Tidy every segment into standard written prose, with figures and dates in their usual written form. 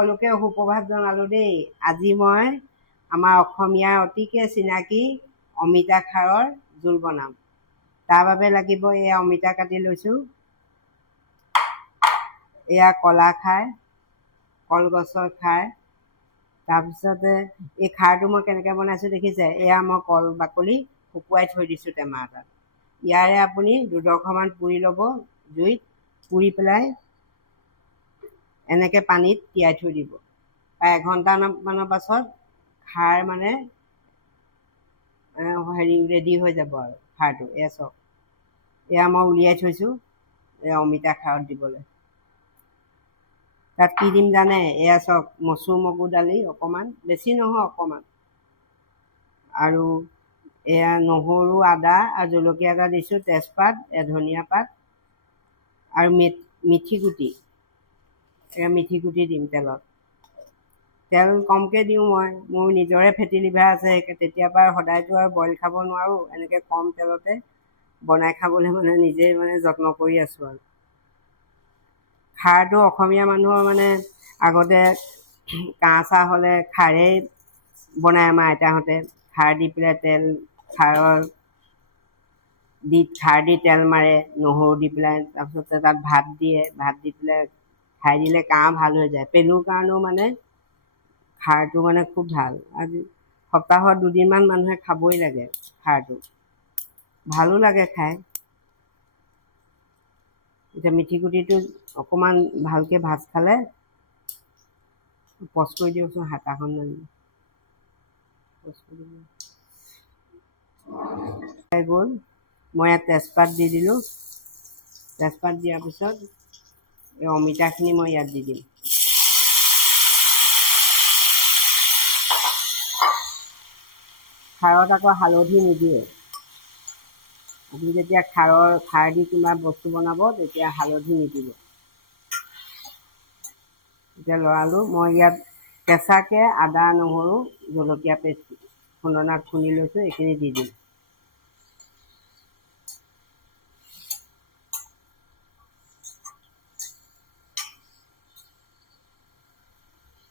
সকলোকে সুপ্ৰভাত জনালোঁ দেই। আজি মই আমাৰ অসমীয়াৰ অতিকে চিনাকি অমিতা খাৰৰ জোল বনাম। তাৰ বাবে লাগিব এয়া অমিতা কাটি লৈছোঁ, এয়া কলা খাৰ, কলগছৰ খাৰ। তাৰপিছতে এই খাৰটো মই কেনেকৈ বনাইছোঁ দেখিছে। এয়া মই কল বাকলি শুকুৱাই থৈ দিছোঁ টেমা এটাত। ইয়াৰে আপুনি 2-10মান পুৰি ল'ব জুইত, পুৰি পেলাই এনেকৈ পানীত তিয়াই থৈ দিব। প্ৰায় এঘণ্টামানৰ পাছত খাৰ মানে ৰেডি হৈ যাব আৰু খাৰটো। এয়া চাওক, এয়া মই উলিয়াই থৈছোঁ এয়া অমিতা খাৰত দিবলৈ। তাত কি দিম জানে? এয়া চাওক, মচুৰ মগু দালি অকণমান, বেছি নহয় অকণমান, আৰু এয়া নহৰু, আদা আৰু জলকীয়া এটা দিছোঁ, তেজপাত, ধনিয়া পাত আৰু মিঠি গুটি। এয়া মিঠি গুটি দিম তেলত। তেল কমকৈ দিওঁ মই, মোৰ নিজৰে ফেটি লিভাৰ আছে, তেতিয়াৰ পৰা সদায়তো আৰু বইল খাব নোৱাৰোঁ। এনেকৈ কম তেলতে বনাই খাবলৈ মানে নিজেই যত্ন কৰি আছোঁ আৰু। খাৰটো অসমীয়া মানুহৰ আগতে কাহ-চাহ হ'লে খাৰেই বনায় আমাৰ আইতাহঁতে। খাৰ দি পেলাই খাৰ দি তেল মাৰে, নহৰু দি পেলাই, তাৰপিছতে তাত ভাত দিয়ে, ভাত দি পেলাই খাই দিলে কাহ ভাল হৈ যায়। পেলুৰ কাৰণেও খাৰটো খুব ভাল। আজি সপ্তাহত 2 দিনমান মানুহে খাবই লাগে খাৰটো, ভালো লাগে খাই। এতিয়া মিঠি গুটিটো অকণমান ভালকৈ ভাজ খালে, পচ কৰি দিওঁচোন হাতাখন লৈ গ'ল। মই ইয়াত তেজপাত দি দিলোঁ। তেজপাত দিয়াৰ পিছত এই অমিতাখিনি মই ইয়াত দি দিম। খাৰত আকৌ হালধি নিদিয়ে। আপুনি যেতিয়া খাৰ দি কিবা বস্তু বনাব তেতিয়া হালধি নিদিব। এতিয়া লৰালোঁ। মই ইয়াত কেঁচাকৈ আদা, নহৰু, জলকীয়া পেষ্ট খুন্দনাত খুন্দি লৈছোঁ, এইখিনি দি দিম।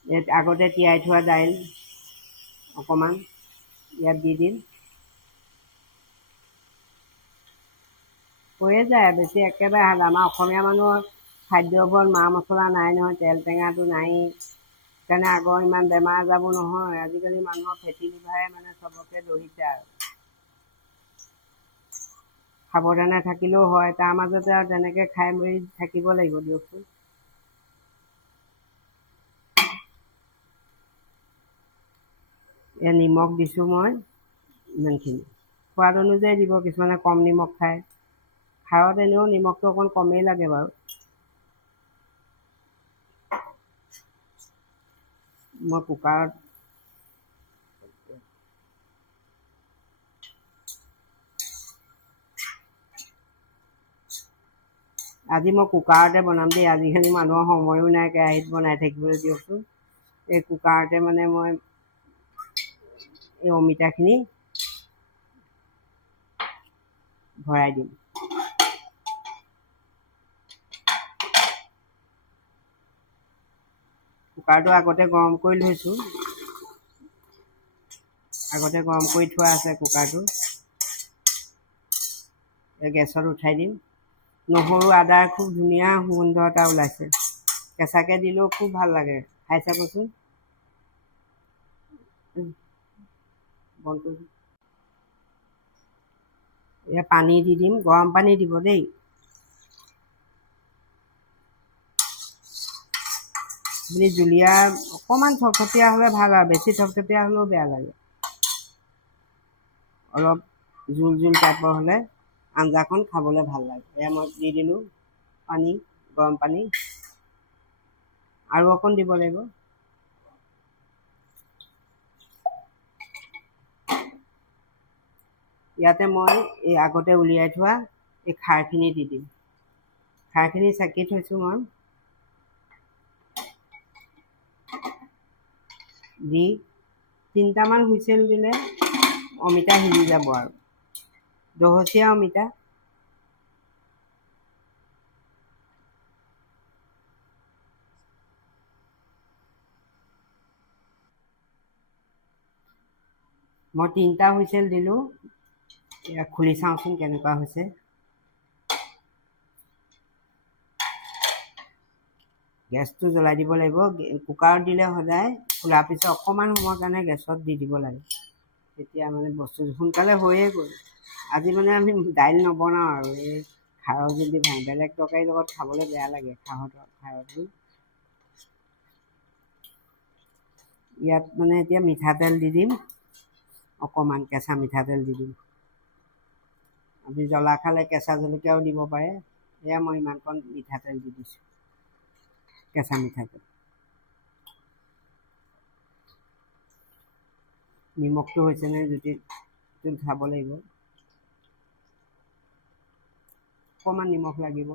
ইয়াত আগতে তিয়াই থোৱা দাইল অকণমান ইয়াত দি দিম। হৈয়ে যায়, বেছি একেবাৰে আমাৰ অসমীয়া মানুহৰ খাদ্যবোৰত মা-মছলা নাই নহয়, তেল টেঙাটো নায়েই। সেইকাৰণে আগৰ ইমান বেমাৰ আজাৰবোৰ নহয়। আজিকালি মানুহৰ ফেটি লিভাৰে চবকে দহিছে আৰু। সাৱধানে থাকিলেও হয়, তাৰ মাজতে আৰু তেনেকৈ খাই মেলি থাকিব লাগিব দিয়কচোন। এয়া নিমখ দিছোঁ মই ইমানখিনি, সোৱাদ অনুযায়ী দিব। কিছুমানে কম নিমখ খায়। খাৰত এনেও নিমখটো অকণ কমেই লাগে বাৰু। মই কুকাৰত আজি কুকাৰতে বনাম দেই। আজিকালি মানুহৰ সময়ো নাই কেৰাহীত বনাই থাকিবলৈ দিয়কচোন। এই কুকাৰতে মই এই অমিতাখিনি ভৰাই দিম। কুকাৰটো আগতে গৰম কৰি লৈছোঁ, আগতে গৰম কৰি থোৱা আছে কুকাৰটো। গেছত উঠাই দিম। নহৰু, আদাৰ খুব ধুনীয়া সুগন্ধ এটা ওলাইছে। কেঁচাকৈ দিলেও খুব ভাল লাগে, খাই চাবচোন। বনটো এয়া পানী দি দিম, গৰম পানী দিব দেই। আপুনি জুলীয়া অকণমান থপথপীয়া হ'লে ভাল আৰু, বেছি থপথপীয়া হ'লেও বেয়া লাগে। অলপ জোল জোল টাইপৰ হ'লে আঞ্জাখন খাবলৈ ভাল লাগে। এয়া মই দি দিলোঁ পানী, গৰম পানী। আৰু অকণ দিব লাগিব। ইয়াতে মই এই আগতে উলিয়াই থোৱা এই খাৰখিনি দি দিম। খাৰখিনি চাকি থৈছোঁ মই। দি 3টামান হুইছেল দিলে অমিতা সিজি যাব আৰু। দহচীয়া অমিতা। মই 3টা হুইচেল দিলোঁ। এয়া খুলি চাওঁচোন কেনেকুৱা হৈছে। গেছটো জ্বলাই দিব লাগিব। কুকাৰত দিলে সদায় খোলাৰ পিছত অকণমান সময়ৰ কাৰণে গেছত দি দিব লাগে, তেতিয়া মানে বস্তু সোনকালে হৈয়ে গ'ল। আজি মানে আমি দাইল নবনাওঁ আৰু এই খাৰৰ যদি বেলেগ তৰকাৰীৰ লগত খাবলৈ বেয়া লাগে। খাৰটো ইয়াত মানে এতিয়া মিঠাতেল দি দিম, অকণমান কেঁচা মিঠাতেল দি দিম। আপুনি জ্বলা খালে কেঁচা জলকীয়াও দিব পাৰে। এয়া মই ইমানকণ মিঠাতেল দি দিছোঁ, কেঁচা মিঠাতেল। নিমখটো হৈছেনে জুতিত খাব লাগিব, অকণমান নিমখ লাগিব।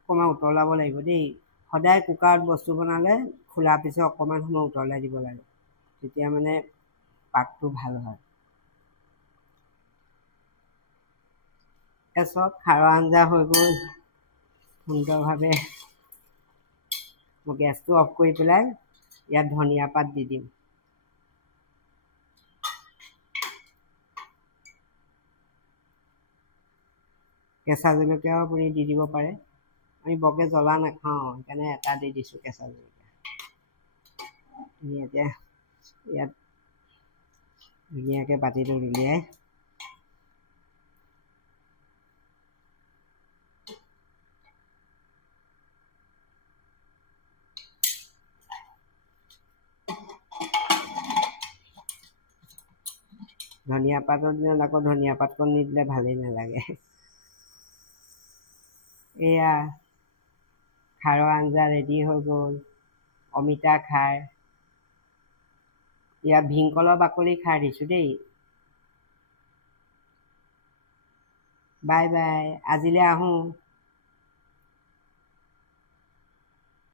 অকণমান উতলাব লাগিব দেই। সদায় কুকাৰত বস্তু বনালে খোলাৰ পিছত অকণমান সময় উতলাই দিব লাগে, তেতিয়া মানে পাকটো ভাল হয়। চব খাৰৰ আঞ্জা হৈ গ'ল সুন্দৰভাৱে। মই গেছটো অফ কৰি পেলাই ইয়াত ধনিয়া পাত দি দিম। কেঁচা জলকীয়াও আপুনি দি দিব পাৰে। আমি বৰকৈ জ্বলা নাখাওঁ, সেইকাৰণে এটা দি দিছোঁ কেঁচা জলকীয়া। এতিয়া ইয়াত ধুনীয়াকৈ বাতিটো উলিয়াই ধনিয়া পাতৰ দিনত আকৌ ধনিয়া পাতকণ নিদিলে ভালেই নালাগে। এয়া খাৰৰ আঞ্জা ৰেডি হৈ গ'ল, অমিতা খাৰ। ইয়াত ভীমকলৰ বাকলি খাৰ দিছোঁ দেই। বাই বাই, আজিলৈ আহোঁ।